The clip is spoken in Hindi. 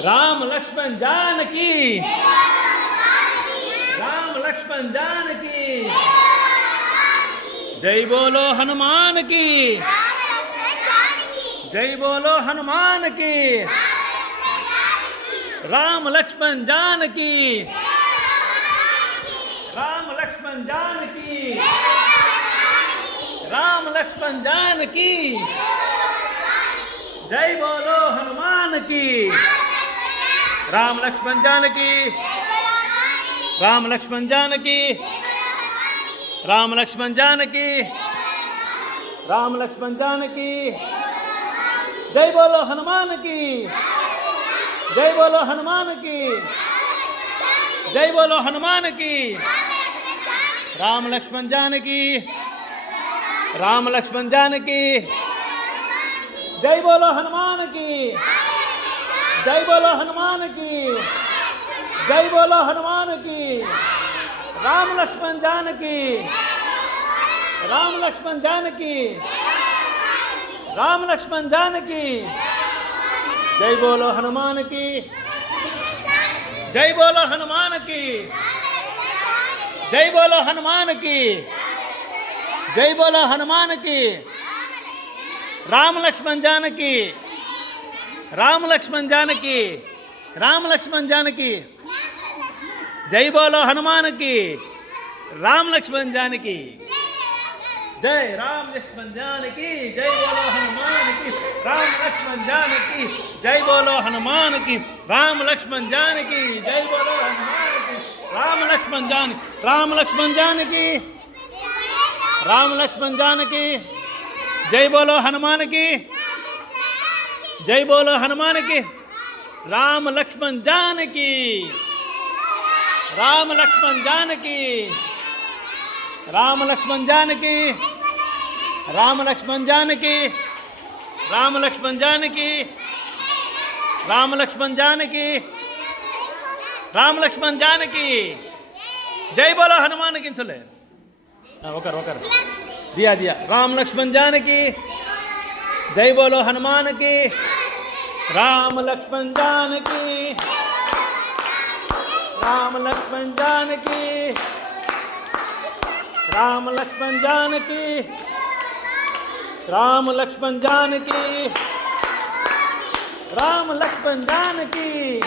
राम लक्ष्मण जानकी, राम लक्ष्मण जानकी। जय बोलो हनुमान की, जय बोलो हनुमान की। राम लक्ष्मण जानकी, राम लक्ष्मण जानकी, राम लक्ष्मण जानकी। जय बोलो हनुमान की। राम लक्ष्मण जानकी, राम लक्ष्मण जानकी, राम लक्ष्मण जानकी, राम लक्ष्मण जानकी। जय बोलो हनुमान की, जय बोलो हनुमान की, जय बोलो हनुमान की। राम लक्ष्मण जानकी, राम लक्ष्मण जानकी। जय बोलो हनुमान की, जय बोलो हनुमान की, जय बोलो हनुमान की। राम लक्ष्मण जानकी, राम लक्ष्मण जानकी, राम लक्ष्मण जानकी। जय बोलो हनुमान की, जय बोलो हनुमान की, जय बोलो हनुमान की, जय बोलो हनुमान की। राम लक्ष्मण जानकी, राम लक्ष्मण जानकी, राम लक्ष्मण जानकी। जय बोलो हनुमान की, राम लक्ष्मण जानकी। जय राम लक्ष्मण जानकी, जय बोलो हनुमान की। राम लक्ष्मण जानकी, जय बोलो हनुमान की। राम लक्ष्मण जानकी, जय बोलो हनुमान की। राम लक्ष्मण जानकी, राम लक्ष्मण जानकी, राम लक्ष्मण जानकी। जय बोलो हनुमान की, जय बोलो हनुमान की। राम लक्ष्मण जानकी, राम लक्ष्मण जानकी, राम लक्ष्मण जानकी, राम लक्ष्मण जानकी, राम लक्ष्मण जानकी, राम लक्ष्मण जानकी, राम लक्ष्मण जानकी। जय बोलो हनुमान की। चले ओकर ओकर दिया दिया। राम लक्ष्मण जानकी, जय बोलो हनुमान की। राम लक्ष्मण जानकी, राम लक्ष्मण जानकी, राम लक्ष्मण जानकी, राम लक्ष्मण जानकी, राम लक्ष्मण जानकी।